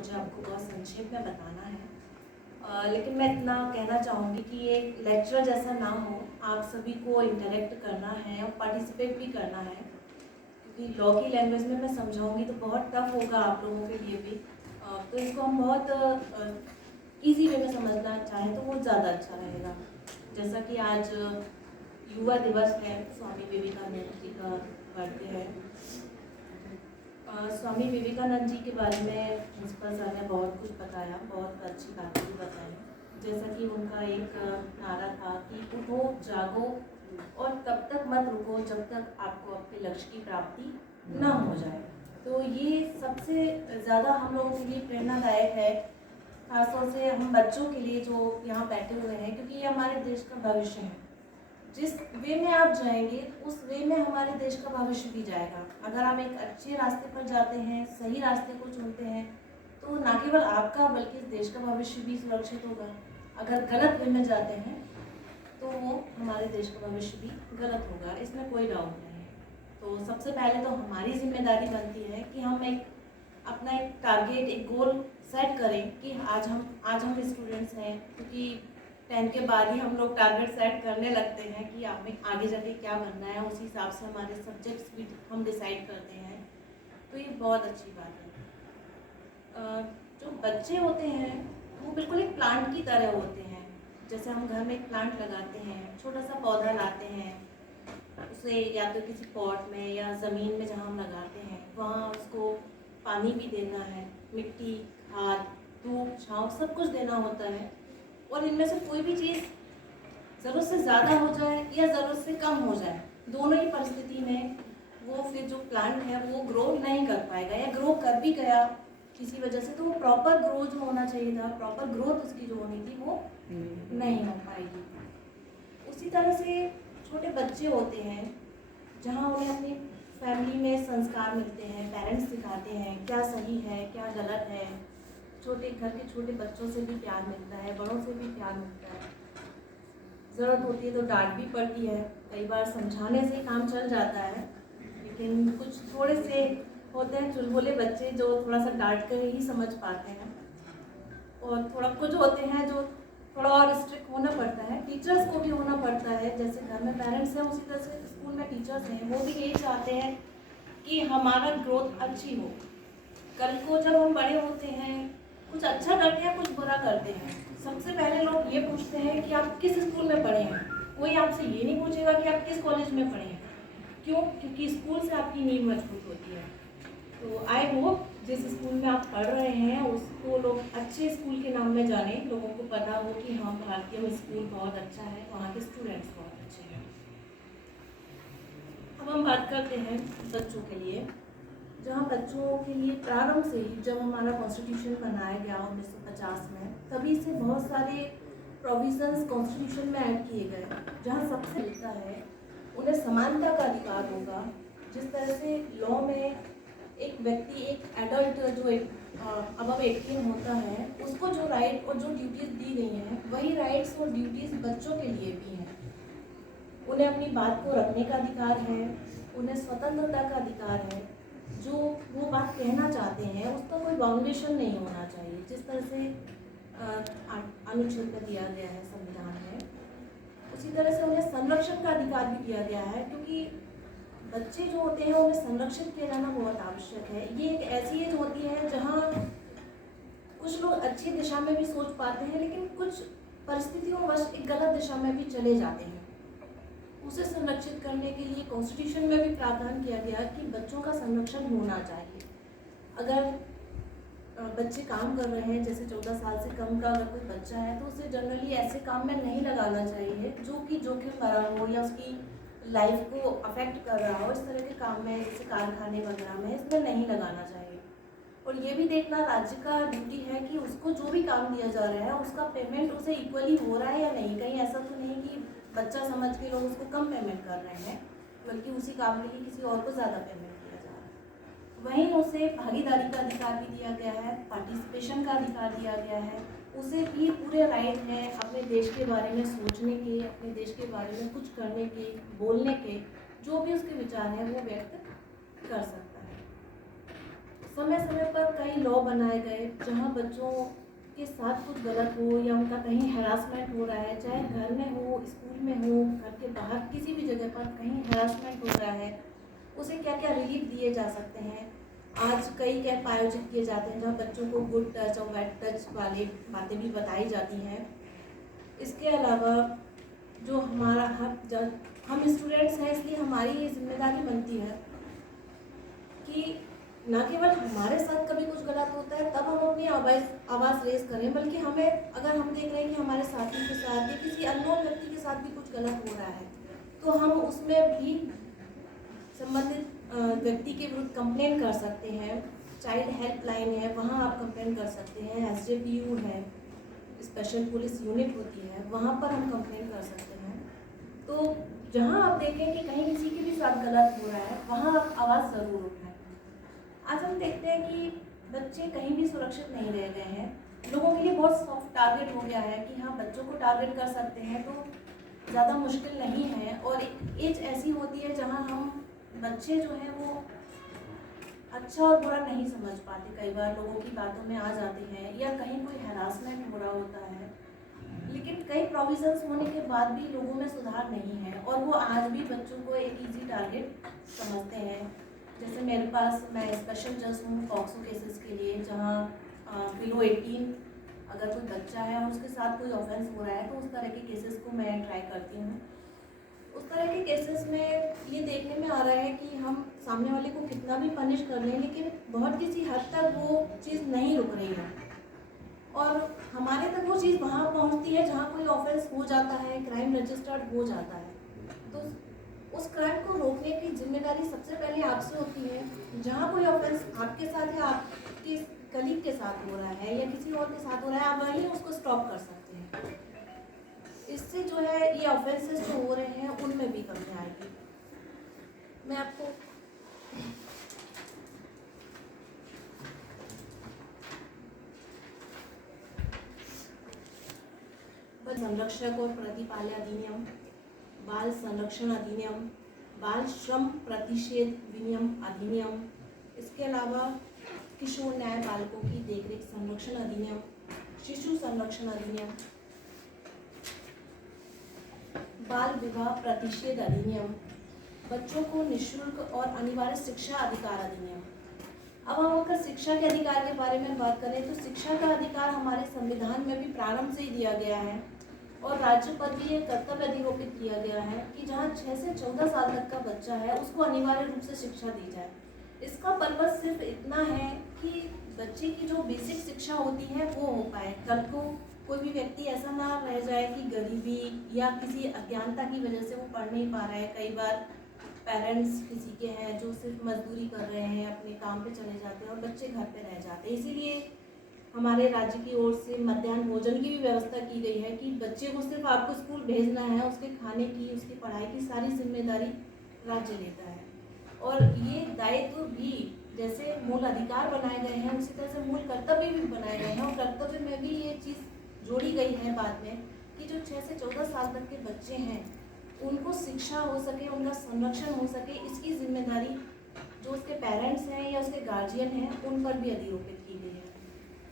मुझे आपको बहुत संक्षेप में बताना है। लेकिन मैं इतना कहना चाहूँगी कि ये लेक्चर जैसा ना हो, आप सभी को इंटरेक्ट करना है और पार्टिसिपेट भी करना है, क्योंकि लॉ की लैंग्वेज में मैं समझाऊँगी तो बहुत टफ होगा आप लोगों के लिए भी। तो इसको हम बहुत ईजी वे में समझना चाहें तो वो ज़्यादा अच्छा रहेगा। जैसा कि आज युवा दिवस है, स्वामी विवेकानंद जी का बर्थडे है। स्वामी विवेकानंद जी के बारे में प्रिंसिपल सर ने बहुत कुछ बताया, बहुत अच्छी बातें भी बताई। जैसा कि उनका एक नारा था कि उठो जागो और तब तक मत रुको जब तक आपको अपने लक्ष्य की प्राप्ति न हो जाए। तो ये सबसे ज़्यादा हम लोगों के लिए प्रेरणादायक है, खासतौर से हम बच्चों के लिए जो यहाँ बैठे हुए हैं, क्योंकि ये हमारे देश का भविष्य है। जिस वे में आप जाएंगे उस वे में हमारे देश का भविष्य भी जाएगा। अगर आप एक अच्छे रास्ते पर जाते हैं, सही रास्ते को चुनते हैं, तो न केवल आपका बल्कि इस देश का भविष्य भी सुरक्षित होगा। अगर गलत वे में जाते हैं तो वो हमारे देश का भविष्य भी गलत होगा, इसमें कोई डाउट नहीं है। तो सबसे पहले तो हमारी जिम्मेदारी बनती है कि हम अपना एक टारगेट, एक गोल सेट करें कि आज हम स्टूडेंट्स हैं, क्योंकि 10th के बाद ही हम लोग टारगेट सेट करने लगते हैं कि हमें आगे जाके क्या बनना है, उसी हिसाब से हमारे सब्जेक्ट्स भी हम डिसाइड करते हैं। तो ये बहुत अच्छी बात है। जो बच्चे होते हैं वो बिल्कुल एक प्लांट की तरह होते हैं। जैसे हम घर में एक प्लांट लगाते हैं, छोटा सा पौधा लाते हैं, उसे या तो किसी पॉट में या ज़मीन में जहाँ हम लगाते हैं वहाँ उसको पानी भी देना है, मिट्टी, खाद, धूप, छाँव सब कुछ देना होता है। और इनमें से कोई भी चीज़ ज़रूरत से ज़्यादा हो जाए या ज़रूरत से कम हो जाए, दोनों ही परिस्थिति में वो फिर जो प्लांट है वो ग्रो नहीं कर पाएगा, या ग्रो कर भी गया किसी वजह से तो वो प्रॉपर ग्रो जो होना चाहिए था, प्रॉपर ग्रोथ उसकी जो होनी थी वो नहीं हो पाएगी। उसी तरह से छोटे बच्चे होते हैं, जहाँ उन्हें अपनी फैमिली में संस्कार मिलते हैं, पेरेंट्स सिखाते हैं क्या सही है क्या गलत है। छोटे घर के छोटे बच्चों से भी प्यार मिलता है, बड़ों से भी प्यार मिलता है। ज़रूरत होती है तो डांट भी पड़ती है, कई बार समझाने से काम चल जाता है, लेकिन कुछ थोड़े से होते हैं चुलबुले बच्चे जो थोड़ा सा डांट कर ही समझ पाते हैं, और थोड़ा कुछ होते हैं जो थोड़ा और स्ट्रिक्ट होना पड़ता है। टीचर्स को भी होना पड़ता है, जैसे घर में पेरेंट्स हैं उसी तरह से स्कूल में टीचर्स हैं, वो भी यही चाहते हैं कि हमारा ग्रोथ अच्छी हो। कल को जब हम बड़े होते हैं, कुछ अच्छा करते हैं कुछ बुरा करते हैं, सबसे पहले लोग ये पूछते हैं कि आप किस स्कूल में पढ़े हैं। कोई आपसे ये नहीं पूछेगा कि आप किस कॉलेज में पढ़े हैं। क्यों? क्योंकि स्कूल से आपकी नींव मजबूत होती है। तो आई होप जिस स्कूल में आप पढ़ रहे हैं उसको लोग अच्छे स्कूल के नाम में जाने, लोगों को पता हो कि हाँ भारतीय स्कूल बहुत अच्छा है, वहाँ के स्टूडेंट्स बहुत अच्छे हैं। अब हम बात करते हैं बच्चों के लिए, जहाँ बच्चों के लिए प्रारंभ से ही जब हमारा कॉन्स्टिट्यूशन बनाया गया 1950 में, तभी से बहुत सारे प्रोविजंस कॉन्स्टिट्यूशन में ऐड किए गए, जहाँ सबसे मिलता है उन्हें समानता का अधिकार होगा। जिस तरह से लॉ में एक व्यक्ति, एक एडल्ट जो अबव 18 होता है, उसको जो राइट और जो ड्यूटीज़ दी गई हैं वही राइट्स और ड्यूटीज़ बच्चों के लिए भी हैं। उन्हें अपनी बात को रखने का अधिकार है, उन्हें स्वतंत्रता का अधिकार है, जो वो बात कहना चाहते हैं उसका कोई बाउंडेशन नहीं होना चाहिए, जिस तरह से अनुच्छेद में दिया गया है संविधान में। उसी तरह से उन्हें संरक्षण का अधिकार भी दिया गया है, क्योंकि बच्चे जो होते हैं उन्हें संरक्षित किया जाना बहुत आवश्यक है। ये एक ऐसी एज होती है जहाँ कुछ लोग अच्छी दिशा में भी सोच पाते हैं, लेकिन कुछ परिस्थितियों वश एक गलत दिशा में भी चले जाते हैं। उसे संरक्षित करने के लिए कॉन्स्टिट्यूशन में भी प्रावधान किया गया कि बच्चों का संरक्षण होना चाहिए। अगर बच्चे काम कर रहे हैं, जैसे 14 साल से कम का अगर कोई बच्चा है, तो उसे जनरली ऐसे काम में नहीं लगाना चाहिए जो कि जोखिम भरा हो या उसकी लाइफ को अफेक्ट कर रहा हो। इस तरह के काम में, जैसे कारखाने वगैरह में, इसमें नहीं लगाना चाहिए। और ये भी देखना राज्य का ड्यूटी है कि उसको जो भी काम दिया जा रहा है उसका पेमेंट उसे इक्वली हो रहा है या नहीं। कहीं ऐसा तो नहीं कि बच्चा समझ के लोग उसको कम पेमेंट कर रहे हैं, बल्कि उसी काम के लिए किसी और को ज़्यादा पेमेंट किया जा रहा है। वहीं उसे भागीदारी का अधिकार भी दिया गया है, पार्टिसिपेशन का अधिकार दिया गया है। उसे भी पूरे राइट हैं अपने देश के बारे में सोचने के, अपने देश के बारे में कुछ करने के, बोलने के, जो भी उसके विचार हैं वो व्यक्त कर सकता है। समय समय पर कई लॉ बनाए गए जहाँ बच्चों के साथ कुछ गलत हो या उनका कहीं हैरासमेंट हो रहा है, चाहे घर में हो, स्कूल में हो, घर के बाहर किसी भी जगह पर कहीं हैरासमेंट हो रहा है, उसे क्या क्या रिलीफ दिए जा सकते हैं। आज कई कैंप आयोजित किए जाते हैं जहाँ बच्चों को गुड टच और बैड टच वाली बातें भी बताई जाती हैं। इसके अलावा जो हमारा हम स्टूडेंट्स हैं, इसलिए हमारी ये जिम्मेदारी बनती है कि न केवल हमारे साथ कभी कुछ गलत होता है तब हम अपनी आवाज़ रेज करें, बल्कि हमें अगर हम देख रहे हैं कि हमारे साथी के साथ या किसी अननोन व्यक्ति के साथ भी कुछ गलत हो रहा है तो हम उसमें भी संबंधित व्यक्ति के विरुद्ध कंप्लेन कर सकते हैं। चाइल्ड हेल्पलाइन है, वहाँ आप कंप्लेन कर सकते हैं। SJPU है, स्पेशल पुलिस यूनिट होती है, वहाँ पर हम कंप्लेन कर सकते हैं। तो जहाँ आप देखें कि कहीं किसी के भी साथ गलत हो रहा है वहाँ आप आवाज़ ज़रूर उठाएं। आज हम देखते हैं कि बच्चे कहीं भी सुरक्षित नहीं रह गए हैं। लोगों के लिए बहुत सॉफ्ट टारगेट हो गया है कि हाँ, बच्चों को टारगेट कर सकते हैं तो ज़्यादा मुश्किल नहीं है। और एक एज ऐसी होती है जहाँ हम बच्चे जो हैं वो अच्छा और बुरा नहीं समझ पाते, कई बार लोगों की बातों में आ जाते हैं या कहीं कोई हैरासमेंट हो रहा होता है, लेकिन कई प्रोविजंस होने के बाद भी लोगों में सुधार नहीं है और वो आज भी बच्चों को एक इजी टारगेट समझते हैं। जैसे मेरे पास, मैं स्पेशल जज हूँ पॉक्सो केसेस के लिए, जहाँ बिलो 18 अगर कोई बच्चा है और उसके साथ कोई ऑफेंस हो रहा है तो उस तरह के केसेस को मैं ट्राई करती हूँ। उस तरह के केसेस में ये देखने में आ रहा है कि हम सामने वाले को कितना भी पनिश कर रहे हैं लेकिन बहुत किसी हद तक वो चीज़ नहीं रुक रही है और हमारे तक वो चीज़ वहाँ पहुँचती है जहाँ कोई ऑफेंस हो जाता है, क्राइम रजिस्टर्ड हो जाता है। तो उस क्राइम को रोकने की जिम्मेदारी सबसे पहले आपसे होती है। जहाँ कोई ऑफेंस आपके साथ या आपके कलीग के साथ हो रहा है या किसी और के साथ हो रहा है, आप वहीं उसको स्टॉप कर सकते हैं। इससे जो है ये ऑफेंसेस जो हो रहे हैं उनमें भी कमी आएगी। मैं आपको संरक्षक और प्रतिपाल्य अधिनियम, बाल संरक्षण अधिनियम, बाल श्रम प्रतिषेध विनियम अधिनियम, इसके अलावा किशोर न्याय बालकों की देखरेख संरक्षण अधिनियम, शिशु संरक्षण अधिनियम, बाल विवाह प्रतिषेध अधिनियम, बच्चों को निःशुल्क और अनिवार्य शिक्षा अधिकार अधिनियम। अब हम अगर शिक्षा के अधिकार के बारे में बात करें तो शिक्षा का अधिकार हमारे संविधान में भी प्रारंभ से ही दिया गया है और राज्य पर भी ये कर्तव्य अधिरोपित किया गया है कि जहाँ 6 से 14 साल तक का बच्चा है उसको अनिवार्य रूप से शिक्षा दी जाए। इसका पर्पस सिर्फ इतना है कि बच्चे की जो बेसिक शिक्षा होती है वो हो पाए। कल को कोई भी व्यक्ति ऐसा ना रह जाए कि गरीबी या किसी अज्ञानता की वजह से वो पढ़ नहीं पा रहा है। कई बार पेरेंट्स किसी के हैं जो सिर्फ मजदूरी कर रहे हैं, अपने काम पे चले जाते हैं और बच्चे घर पे रह जाते हैं। इसीलिए हमारे राज्य की ओर से मध्याह्न भोजन की भी व्यवस्था की गई है कि बच्चे को सिर्फ आपको स्कूल भेजना है, उसके खाने की, उसकी पढ़ाई की सारी जिम्मेदारी राज्य लेता है। और ये दायित्व भी जैसे मूल अधिकार बनाए गए हैं उसी तरह से मूल कर्तव्य भी बनाए गए हैं और कर्तव्य में भी ये चीज़ जोड़ी गई है बाद में कि जो 6 से 14 साल तक के बच्चे हैं उनको शिक्षा हो सके, उनका संरक्षण हो सके, इसकी जिम्मेदारी जो उसके पेरेंट्स हैं या उसके गार्जियन हैं उन पर भी अधिरोपित की गई है।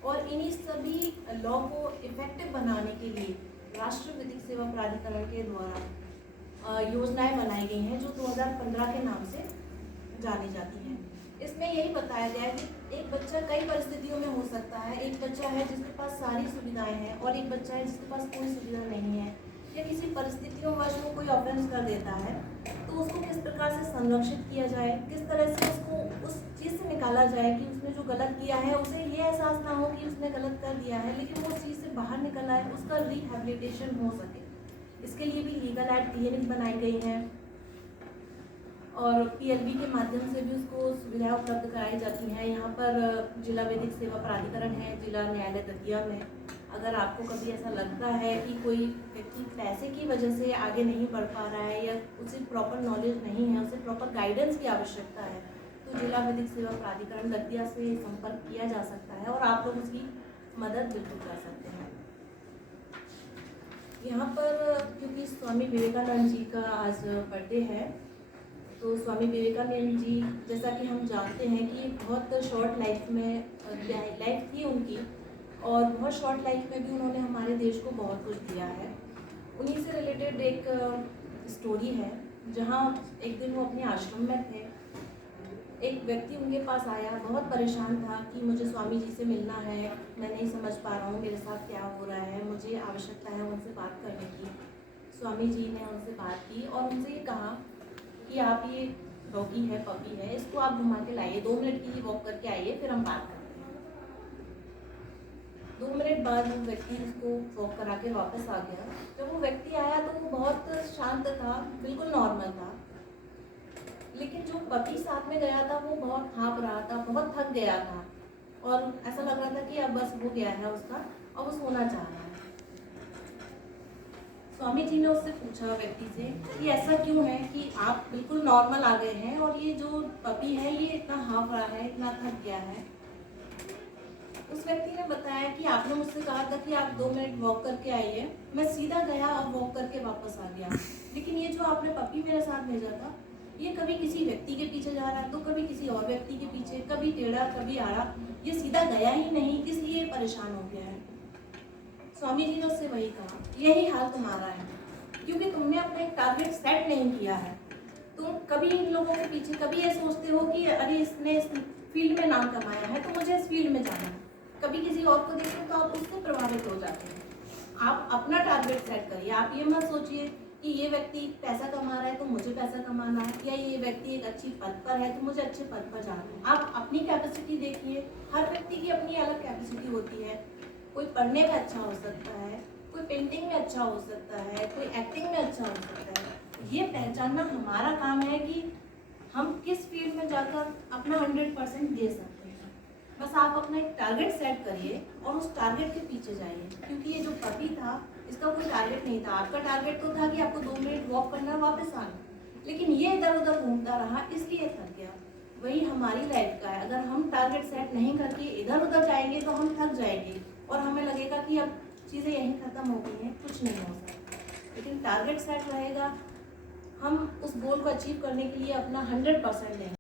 और इन्हीं सभी लॉ को इफेक्टिव बनाने के लिए राष्ट्रीय विधिक सेवा प्राधिकरण के द्वारा योजनाएं बनाई गई हैं जो 2015 के नाम से जानी जाती हैं। इसमें यही बताया गया है कि एक बच्चा कई परिस्थितियों में हो सकता है। एक बच्चा है जिसके पास सारी सुविधाएं हैं और एक बच्चा है जिसके पास कोई सुविधा नहीं है या किसी परिस्थितियों वश वो कोई ऑफेंस कर देता है तो उसको किस प्रकार से संरक्षित किया जाए, किस तरह से उसको उस चीज़ से निकाला जाए कि उसने जो गलत किया है उसे ये एहसास ना हो कि उसने गलत कर दिया है लेकिन वो उस चीज़ से बाहर निकल आए, उसका रिहेबिलिटेशन हो सके। इसके लिए भी लीगल एड क्लिनिक बनाई गई हैं और PLB के माध्यम से भी उसको सुविधाएं उपलब्ध कराई जाती हैं। यहाँ पर जिला विधिक सेवा प्राधिकरण है जिला न्यायालय दतिया में। अगर आपको कभी ऐसा लगता है कि कोई व्यक्ति पैसे की वजह से आगे नहीं बढ़ पा रहा है या उसे प्रॉपर नॉलेज नहीं है, उसे प्रॉपर गाइडेंस की आवश्यकता है तो जिला विधिक सेवा प्राधिकरण दतिया से संपर्क किया जा सकता है और आप लोग उसकी मदद बिल्कुल कर सकते हैं। यहाँ पर क्योंकि स्वामी विवेकानंद जी का आज बर्थडे है तो स्वामी विवेकानंद जी, जैसा कि हम जानते हैं कि बहुत शॉर्ट लाइफ में लाइफ थी उनकी, और बहुत शॉर्ट लाइफ में भी उन्होंने हमारे देश को बहुत कुछ दिया है। उन्हीं से रिलेटेड एक स्टोरी है, जहाँ एक दिन वो अपने आश्रम में थे। एक व्यक्ति उनके पास आया, बहुत परेशान था कि मुझे स्वामी जी से मिलना है, मैं नहीं समझ पा रहा हूँ मेरे साथ क्या हो रहा है, मुझे आवश्यकता है उनसे बात करने की। स्वामी जी ने उनसे बात की और उनसे ये कहा कि आप ये डॉगी है, पपी है, इसको आप घुमा के लाइए, 2 मिनट की ही वॉक करके आइए, फिर हम बात करते हैं। 2 मिनट बाद वो व्यक्ति उसको वॉक करा के वापस आ गया। जब वो व्यक्ति आया तो वो बहुत शांत था, बिल्कुल नॉर्मल था। लेकिन जो पति साथ में गया था वो बहुत हाँफ रहा था, बहुत थक गया था, और ऐसा लग रहा था कि अब बस हो गया है उसका, और वो सोना चाह रहा है। स्वामी जी ने उससे पूछा व्यक्ति से कि ऐसा क्यों है कि आप बिल्कुल नॉर्मल आ गए हैं और ये जो पपी है ये इतना हाँफ रहा है, इतना थक गया है। उस व्यक्ति ने बताया कि आपने मुझसे कहा था कि आप 2 मिनट वॉक करके आइए, मैं सीधा गया और वॉक करके वापस आ गया। लेकिन ये जो आपने पपी मेरे साथ भेजा था, ये कभी किसी व्यक्ति के पीछे जा रहा है तो कभी किसी और व्यक्ति के पीछे, कभी टेढ़ा कभी आड़ा, ये सीधा गया ही नहीं, इसलिए परेशान हो गया है। स्वामी जी ने उससे वही कहा, यही हाल तुम्हारा है, क्योंकि तुमने अपना एक टारगेट सेट नहीं किया है। तुम कभी इन लोगों के पीछे, कभी ये सोचते हो कि अरे इसने इस फील्ड में नाम कमाया है तो मुझे इस फील्ड में जाना है, कभी किसी और को देखते तो आप उससे प्रभावित हो जाते हैं। आप अपना टारगेट सेट करिए। आप ये मत सोचिए कि ये व्यक्ति पैसा कमा रहा है तो मुझे पैसा कमाना है, या ये व्यक्ति एक अच्छी पद पर है तो मुझे अच्छे पद पर जाना है। आप अपनी कैपेसिटी देखिए। हर व्यक्ति की अपनी अलग कैपेसिटी होती है। कोई पढ़ने में अच्छा हो सकता है, कोई पेंटिंग में अच्छा हो सकता है, कोई एक्टिंग में अच्छा हो सकता है। ये पहचानना हमारा काम है कि हम किस फील्ड में जाकर अपना 100% दे सकते हैं। बस आप अपना एक टारगेट सेट करिए और उस टारगेट के पीछे जाइए। क्योंकि ये जो पपी था, इसका कोई टारगेट नहीं था। आपका टारगेट तो था कि आपको 2 मिनट वॉक करना, वापस आना, लेकिन ये इधर उधर घूमता रहा, इसलिए थक गया। वही हमारी लाइफ का है। अगर हम टारगेट सेट नहीं करके इधर उधर जाएंगे तो हम थक जाएंगे और हमें लगेगा कि अब चीज़ें यहीं ख़त्म हो गई हैं, कुछ नहीं हो सकता। लेकिन टारगेट सेट रहेगा, हम उस गोल को अचीव करने के लिए अपना 100% देंगे।